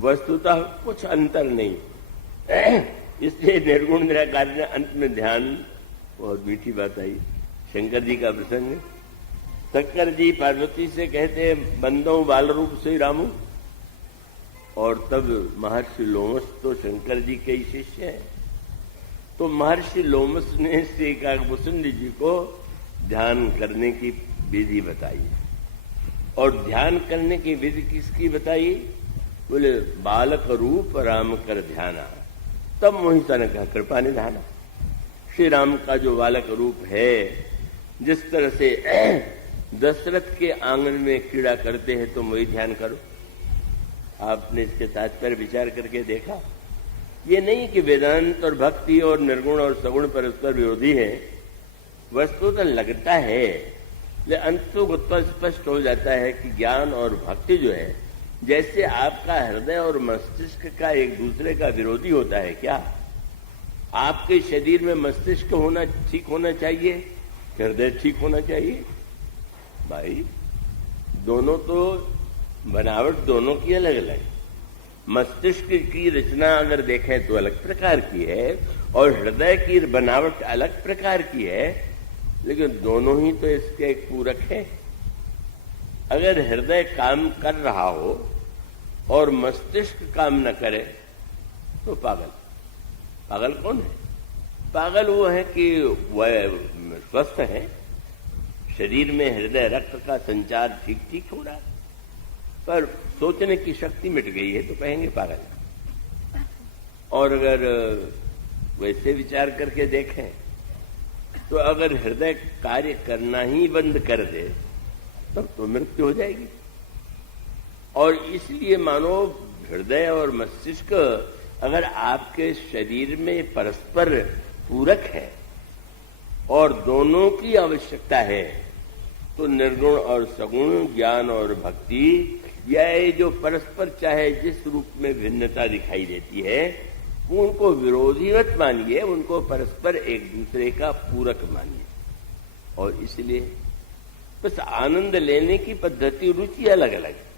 वस्तुतः कुछ अंतर नहीं। इसलिए निर्गुण निराकार ने अंत में ध्यान, बहुत मीठी बात आई, शंकर जी का प्रसंग। शंकर जी पार्वती से कहते हैं बंदो बाल रूप से रामू, और तब महर्षि लोमस तो शंकर जी के ही शिष्य हैं। तो महर्षि लोमस ने श्री काकभूषण जी को ध्यान करने की विधि बताई, और ध्यान करने की विधि किसकी बताई? बोले बालक रूप राम कर ध्याना, तब मोहि सन का कृपा निधाना। श्री राम का जो बालक रूप है, जिस तरह से दशरथ के आंगन में क्रीड़ा करते हैं तो मोहि ध्यान करो। आपने इसके तात्पर्य विचार करके देखा? ये नहीं कि वेदांत और भक्ति और निर्गुण और सगुण परस्पर विरोधी है। वस्तु तो लगता है, लेकिन अंत तो स्पष्ट हो जाता है कि ज्ञान और भक्ति जो है, जैसे आपका हृदय और मस्तिष्क का एक दूसरे का विरोधी होता है क्या? आपके शरीर में मस्तिष्क होना ठीक होना चाहिए, हृदय ठीक होना चाहिए। भाई दोनों तो बनावट दोनों की अलग अलग। मस्तिष्क की रचना अगर देखें तो अलग प्रकार की है, और हृदय की बनावट अलग प्रकार की है, लेकिन दोनों ही तो इसके एक पूरक है। अगर हृदय काम कर रहा हो और मस्तिष्क काम न करे तो पागल। पागल कौन है? पागल वो है कि वह स्वस्थ है, शरीर में हृदय रक्त का संचार ठीक ठीक हो रहा है, पर सोचने की शक्ति मिट गई है तो कहेंगे पागल। और अगर वैसे विचार करके देखें तो अगर हृदय कार्य करना ही बंद कर दे तब तो मृत्यु हो जाएगी। और इसलिए मानो हृदय और मस्तिष्क अगर आपके शरीर में परस्पर पूरक है और दोनों की आवश्यकता है, तो निर्गुण और सगुण, ज्ञान और भक्ति, यह जो परस्पर चाहे जिस रूप में भिन्नता दिखाई देती है, उनको विरोधी मत मानिए, उनको परस्पर एक दूसरे का पूरक मानिए। और इसलिए बस आनंद लेने की पद्धति, रुचि अलग अलग है,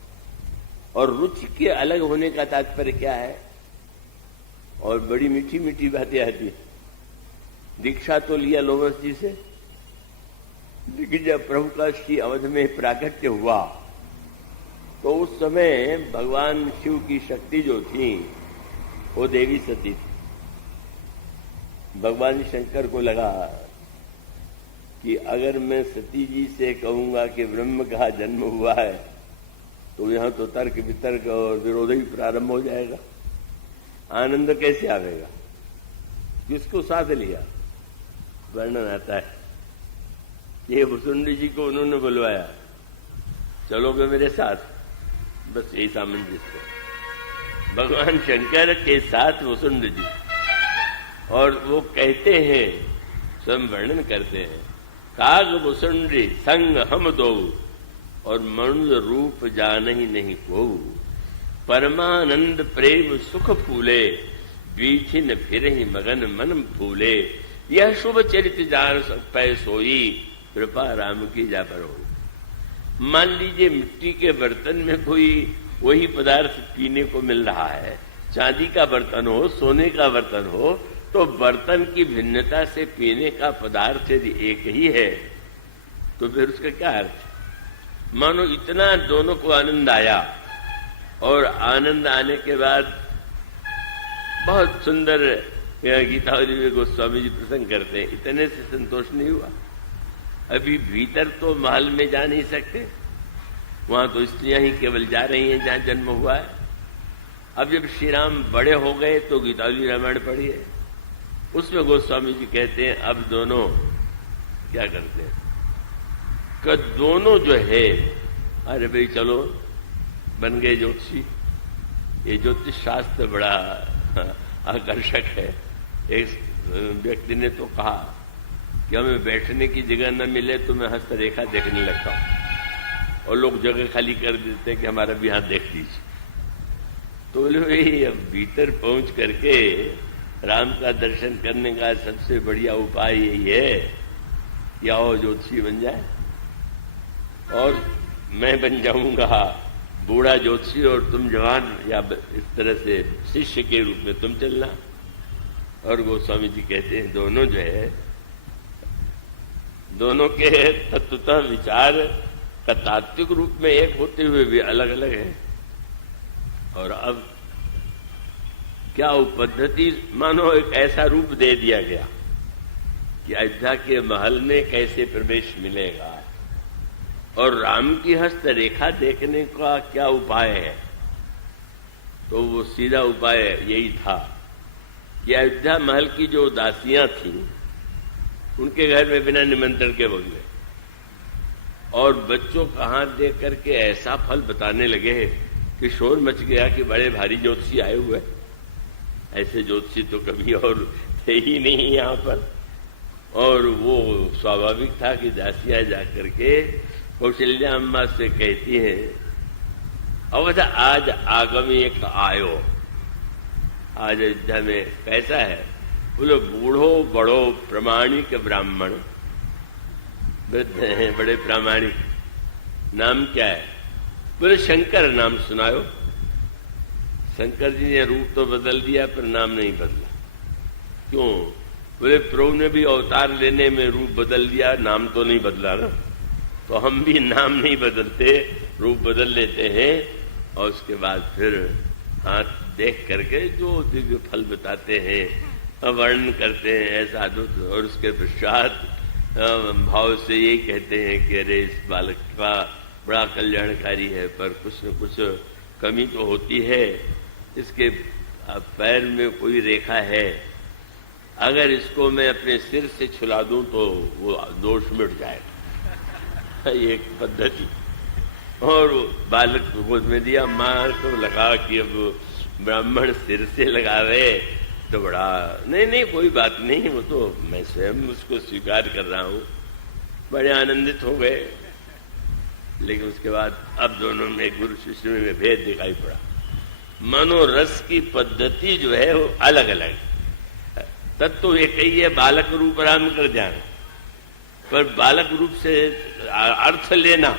और रुचि के अलग होने का तात्पर्य क्या है? और बड़ी मीठी मीठी बातें आती है। दीक्षा तो लिया लोमस जी से, लेकिन जब प्रभु का श्री अवध में प्राकट्य हुआ तो उस समय भगवान शिव की शक्ति जो थी वो देवी सती थी। भगवान शंकर को लगा कि अगर मैं सती जी से कहूंगा कि ब्रह्म का जन्म हुआ है तो यहां तो तर्क वितर्क और विरोध ही प्रारंभ हो जाएगा, आनंद कैसे आवेगा? किसको साथ लिया? वर्णन आता है, ये भुसुंडी जी को उन्होंने बुलवाया, चलोगे मेरे साथ? बस यही सामंजस्य, भगवान शंकर के साथ भुसुंड जी। और वो कहते हैं, स्वयं वर्णन करते हैं, काग भुसुंडी संग हम दो, और मनुष्य रूप जानहि नहीं को, परमानंद प्रेम सुख फूले, बीठिन फिरहि मगन मन फूले, यह शुभ चरित जान पै सोई, कृपा राम की जा पर हो। मान लीजिए मिट्टी के बर्तन में कोई वही पदार्थ पीने को मिल रहा है, चांदी का बर्तन हो, सोने का बर्तन हो, तो बर्तन की भिन्नता से पीने का पदार्थ यदि एक ही है तो फिर उसका क्या अर्थ? मानो इतना दोनों को आनंद आया, और आनंद आने के बाद बहुत सुंदर गीतावली में गोस्वामी जी प्रसंग करते हैं, इतने से संतोष नहीं हुआ। अभी भीतर तो महल में जा नहीं सकते, वहां तो स्त्रियां ही केवल जा रही हैं जहां जन्म हुआ है। अब जब श्री राम बड़े हो गए तो गीतावली रामायण पढ़ी है, उसमें गोस्वामी जी कहते हैं अब दोनों क्या करते हैं कि दोनों जो है, अरे भाई चलो बन गए ज्योतिषी। ये ज्योतिष शास्त्र बड़ा आकर्षक है। एक व्यक्ति ने तो कहा कि हमें बैठने की जगह न मिले तो मैं हस्तरेखा देखने लगता हूं, और लोग जगह खाली कर देते हैं कि हमारा भी हाथ देख लीजिए। तो बोले भाई अब भीतर पहुंच करके राम का दर्शन करने का सबसे बढ़िया उपाय यही है कि आओ ज्योतिषी बन जाए, और मैं बन जाऊंगा बूढ़ा ज्योतिषी और तुम जवान, या इस तरह से शिष्य के रूप में तुम चलना। और गोस्वामी जी कहते हैं दोनों जो है, दोनों के तत्वतः विचार का तात्विक रूप में एक होते हुए भी अलग अलग है। और अब क्या वो पद्धति, मानो एक ऐसा रूप दे दिया गया कि अयोध्या के महल में कैसे प्रवेश मिलेगा और राम की हस्त रेखा देखने का क्या उपाय है। तो वो सीधा उपाय यही था कि अयोध्या महल की जो दासियां थीं उनके घर में बिना निमंत्रण के बोल गए और बच्चों का हाथ देख करके ऐसा फल बताने लगे कि शोर मच गया कि बड़े भारी ज्योतिषी आए हुए। ऐसे ज्योतिषी तो कभी और थे ही नहीं यहाँ पर। और वो स्वाभाविक था कि दासियां जाकर के कौशल्या अम्मा से कहती हैं, अवध आज आगमी एक आयो, आज अयोध्या में कैसा है? बोले बूढ़ो बड़ो प्रामाणिक ब्राह्मण, वृद्ध हैं बड़े प्रामाणिक। नाम क्या है? बोले शंकर नाम सुनायो। शंकर जी ने रूप तो बदल दिया पर नाम नहीं बदला। क्यों? बोले प्रभु ने भी अवतार लेने में रूप बदल दिया, नाम तो नहीं बदला ना। तो हम भी नाम नहीं बदलते, रूप बदल लेते हैं और उसके बाद फिर हाथ देख करके जो दिव्य फल बताते हैं, वर्णन करते हैं ऐसा अद्भुत। और उसके पश्चात भाव से यही कहते हैं कि अरे इस बालक का बड़ा कल्याणकारी है, पर कुछ न कुछ कमी तो होती है। इसके पैर में कोई रेखा है, अगर इसको मैं अपने सिर से छुला दूं तो वो दोष मिट जाएगा। ये एक पद्धति। और बालक को गोद में दिया, मां को लगा कि अब ब्राह्मण सिर से लगावे तो बड़ा नहीं कोई बात नहीं, वो तो मैं स्वयं उसको स्वीकार कर रहा हूं। बड़े आनंदित हो गए। लेकिन उसके बाद अब दोनों में गुरु शिष्य में भेद दिखाई पड़ा। मनोरस की पद्धति जो है वो अलग अलग। तत्व तो एक ही है, बालक रूप राम कर ध्यान, पर बालक रूप से अर्थ लेना,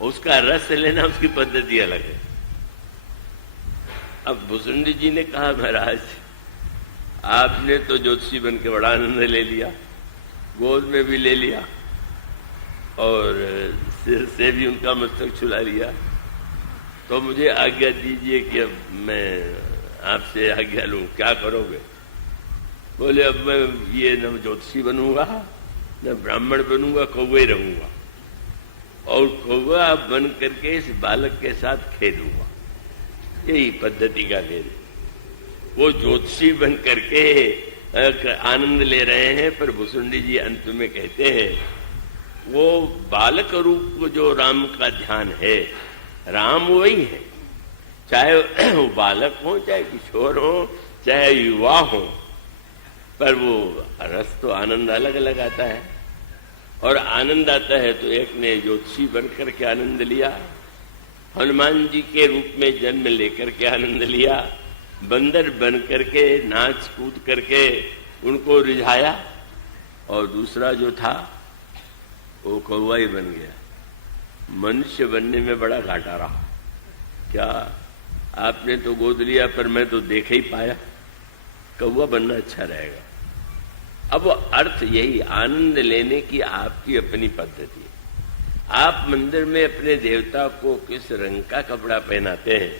उसका रस लेना, उसकी पद्धति अलग है। अब भुसुंडी जी ने कहा, महाराज आपने तो ज्योतिषी बन के बड़ा आनंद ले लिया, गोद में भी ले लिया और सिर से भी उनका मस्तक छुला लिया, तो मुझे आज्ञा दीजिए कि अब मैं आपसे आज्ञा लूं, क्या करोगे? बोले अब मैं ये न ज्योतिषी बनूंगा न ब्राह्मण बनूंगा, कौवे रहूंगा और कौवा बन करके इस बालक के साथ खेलूंगा। यही पद्धति का खेल। वो ज्योतिषी बन करके आनंद ले रहे हैं, पर भुसुंडी जी अंत में कहते हैं वो बालक रूप जो राम का ध्यान है, राम वही है, चाहे वो बालक हो, चाहे किशोर हो, चाहे युवा हो, पर वो रस तो आनंद अलग अलग आता है। और आनंद आता है तो एक ने ज्योतिषी बनकर के आनंद लिया, हनुमान जी के रूप में जन्म लेकर के आनंद लिया, बंदर बन करके नाच कूद करके उनको रिझाया, और दूसरा जो था वो कौवा ही बन गया। मनुष्य बनने में बड़ा घाटा रहा। क्या आपने तो गोद लिया, पर मैं तो देख ही पाया, कौवा बनना अच्छा रहेगा। अब अर्थ यही, आनंद लेने की आपकी अपनी पद्धति है। आप मंदिर में अपने देवता को किस रंग का कपड़ा पहनाते हैं,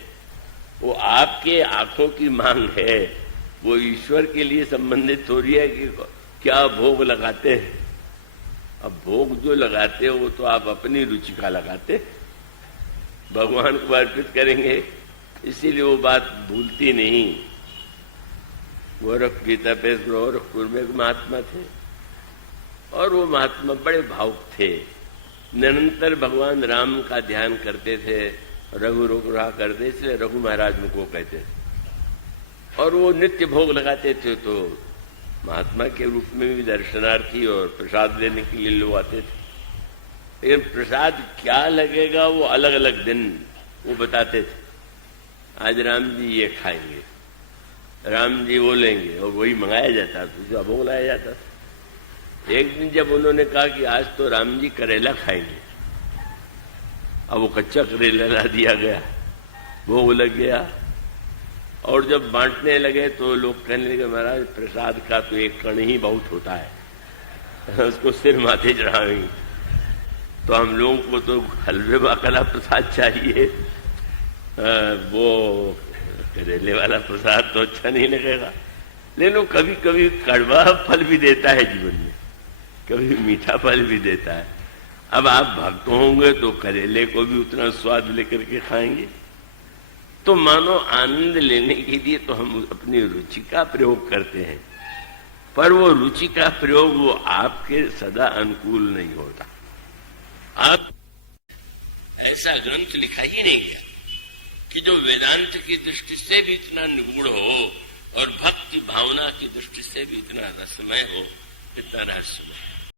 वो आपके आंखों की मांग है, वो ईश्वर के लिए संबंधित हो रही है कि क्या भोग लगाते हैं। अब भोग जो लगाते हो वो तो आप अपनी रुचि का लगाते, भगवान को अर्पित करेंगे, इसीलिए वो बात भूलती नहीं। गोरख गीता पे गोरखपुर में एक महात्मा थे और वो महात्मा बड़े भावुक थे, निरंतर भगवान राम का ध्यान करते थे, रघु रोग रहा करते, इसलिए रघु महाराज उनको कहते थे। और वो नित्य भोग लगाते थे, तो महात्मा के रूप में भी दर्शनार्थी और प्रसाद लेने के लिए लोग आते थे। लेकिन प्रसाद क्या लगेगा वो अलग अलग दिन वो बताते थे। आज राम जी ये खाएंगे, राम जी वो लेंगे, और वही मंगाया जाता था, जो भोग लाया जाता था। एक दिन जब उन्होंने कहा कि आज तो राम जी करेला खाएंगे, अब वो कच्चा करेला ला दिया गया, भोग लग गया। और जब बांटने लगे तो लोग कहने लगे महाराज प्रसाद का तो एक कण ही बहुत होता है, उसको सिर माथे चढ़ाएंगे। तो हम लोगों को तो हलवे वाला प्रसाद चाहिए, वो करेले वाला प्रसाद तो अच्छा नहीं लगेगा। लेकिन कभी कभी कड़वा फल भी देता है जीवन में, कभी मीठा फल भी देता है। अब आप भक्त होंगे तो करेले को भी उतना स्वाद लेकर के खाएंगे। तो मानो आनंद लेने के लिए तो हम अपनी रुचि का प्रयोग करते हैं, पर वो रुचि का प्रयोग वो आपके सदा अनुकूल नहीं होता। आप ऐसा ग्रंथ लिखा ही नहीं गया कि जो वेदांत की दृष्टि से भी इतना निगूढ़ हो और भक्ति भावना की दृष्टि से भी इतना रसमय हो, इतना रहस्यमय।